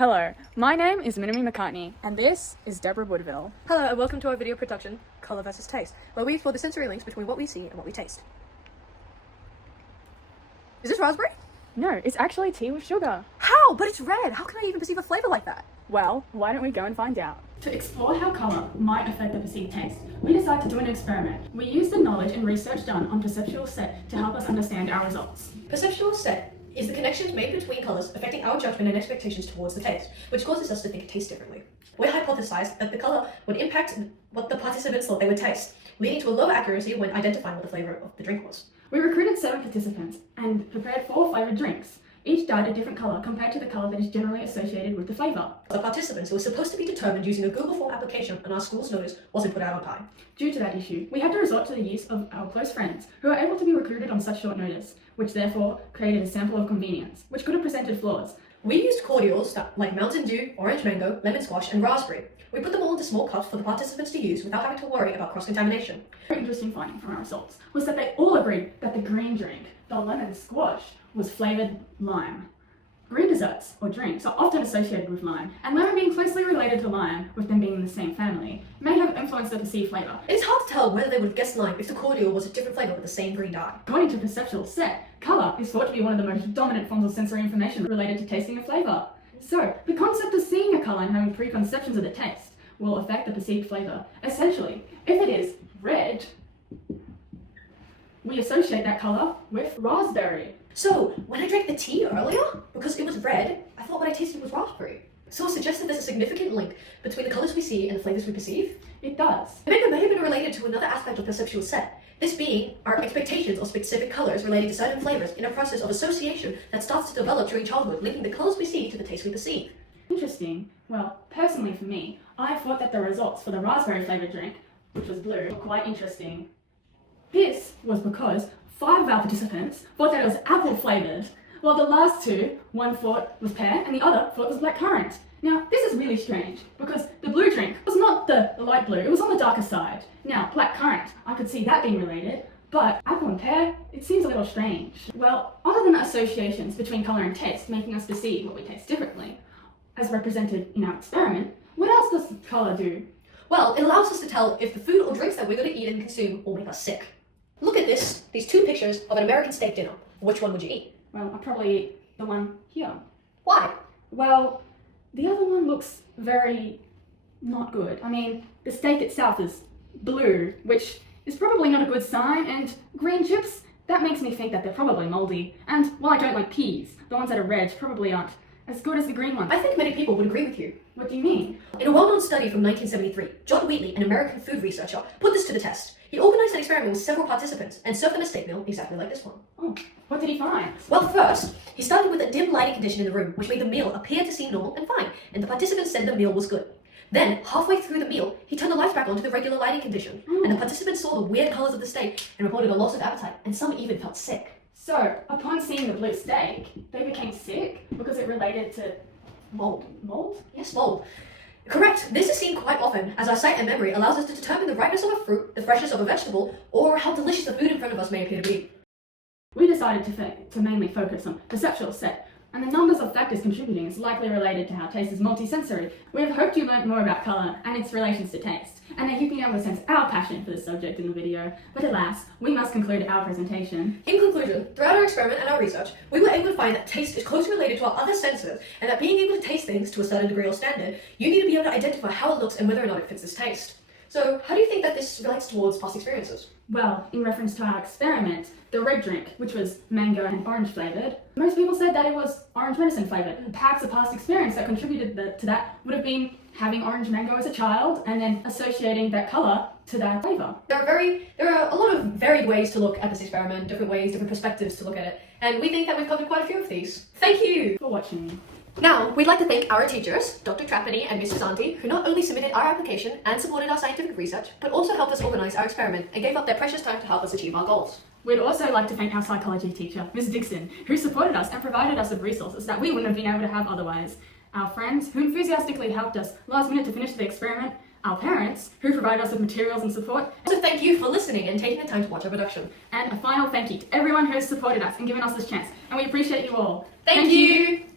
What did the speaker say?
Hello, my name is Minami McCartney, and this is Deborah Woodville. Hello and welcome to our video production, Colour vs. Taste, where we explore the sensory links between what we see and what we taste. Is this raspberry? No, it's actually tea with sugar. How? But it's red! How can I even perceive a flavour like that? Well, why don't we go and find out? To explore how colour might affect the perceived taste, we decided to do an experiment. We used the knowledge and research done on perceptual set to help us understand our results. Perceptual set is the connections made between colours affecting our judgment and expectations towards the taste, which causes us to think it tastes differently. We hypothesized that the colour would impact what the participants thought they would taste, leading to a lower accuracy when identifying what the flavour of the drink was. We recruited 7 participants and prepared 4 flavoured drinks. Each dyed a different colour compared to the colour that is generally associated with the flavour. The participants were supposed to be determined using a Google Form application, and our school's notice wasn't put out on time. Due to that issue, we had to resort to the use of our close friends, who are able to be recruited on such short notice, which therefore created a sample of convenience, which could have presented flaws. We used cordials like Mountain Dew, Orange Mango, Lemon Squash, and Raspberry. We put them all into small cups for the participants to use without having to worry about cross-contamination. A very interesting finding from our results was that they all agreed that the green drink, the Lemon Squash, was flavoured lime. Green desserts, or drinks, are often associated with lime, and lemon being closely related to lime, with them being in the same family, may have influenced the perceived flavour. It is hard to tell whether they would have guessed lime if the cordial was a different flavour with the same green dye. According to perceptual set, colour is thought to be one of the most dominant forms of sensory information related to tasting a flavour. So, the concept of seeing a colour and having preconceptions of the taste will affect the perceived flavour. Essentially, if it is red, we associate that colour with raspberry. So, when I drank the tea earlier, because it was red, I thought what I tasted was raspberry. So it suggests that there's a significant link between the colours we see and the flavours we perceive. It does. I think it may have been related to another aspect of perceptual set, this being our expectations of specific colours relating to certain flavours in a process of association that starts to develop during childhood, linking the colours we see to the taste we perceive. Interesting. Well, personally for me, I thought that the results for the raspberry flavoured drink, which was blue, were quite interesting. This was because 5 of our participants thought that it was apple flavoured, while the last 2, one thought was pear and the other thought was blackcurrant. Now, this is really strange, because the blue drink was not the light blue, it was on the darker side. Now, blackcurrant, I could see that being related, but apple and pear, it seems a little strange. Well, other than associations between colour and taste making us perceive what we taste differently, as represented in our experiment, what else does colour do? Well, it allows us to tell if the food or drinks that we're going to eat and consume will make us sick. Look at these 2 pictures of an American steak dinner. Which one would you eat? Well, I'd probably eat the one here. Why? Well, the other one looks very not good. I mean, the steak itself is blue, which is probably not a good sign, and green chips, that makes me think that they're probably moldy. And while I don't like peas, the ones that are red probably aren't as good as the green ones. I think many people would agree with you. What do you mean? In a well-known study from 1973, John Wheatley, an American food researcher, put this to the test. He organized an experiment with several participants and served them a steak meal exactly like this one. Oh, what did he find? Well, first, he started with a dim lighting condition in the room, which made the meal appear to seem normal and fine, and the participants said the meal was good. Then, halfway through the meal, he turned the lights back on to the regular lighting condition, and the participants saw the weird colors of the steak and reported a loss of appetite, and some even felt sick. So, upon seeing the blue steak, they became sick because it related to Mold. mold? Yes, mold. Correct. This is seen quite often, as our sight and memory allows us to determine the ripeness of a fruit, the freshness of a vegetable, or how delicious the food in front of us may appear to be. We decided to mainly focus on perceptual set, and the numbers of factors contributing is likely related to how taste is multisensory. We have hoped you learned more about colour and its relations to taste, and that you've been able to sense our passion for this subject in the video, but alas, we must conclude our presentation. In conclusion, throughout our experiment and our research, we were able to find that taste is closely related to our other senses, and that being able to taste things to a certain degree or standard, you need to be able to identify how it looks and whether or not it fits this taste. So, how do you think that this relates towards past experiences? Well, in reference to our experiment, the red drink, which was mango and orange flavoured, most people said that it was orange medicine flavoured. Perhaps a past experience that contributed to that would have been having orange mango as a child and then associating that colour to that flavour. There are a lot of varied ways to look at this experiment, different ways, different perspectives to look at it, and we think that we've covered quite a few of these. Thank you For watching. Now, we'd like to thank our teachers, Dr. Trapani and Mrs. Auntie, who not only submitted our application and supported our scientific research, but also helped us organise our experiment and gave up their precious time to help us achieve our goals. We'd also like to thank our psychology teacher, Ms. Dixon, who supported us and provided us with resources that we wouldn't have been able to have otherwise. Our friends, who enthusiastically helped us last minute to finish the experiment. Our parents, who provided us with materials and support. So thank you for listening and taking the time to watch our production. And a final thank you to everyone who has supported us and given us this chance. And we appreciate you all. Thank you.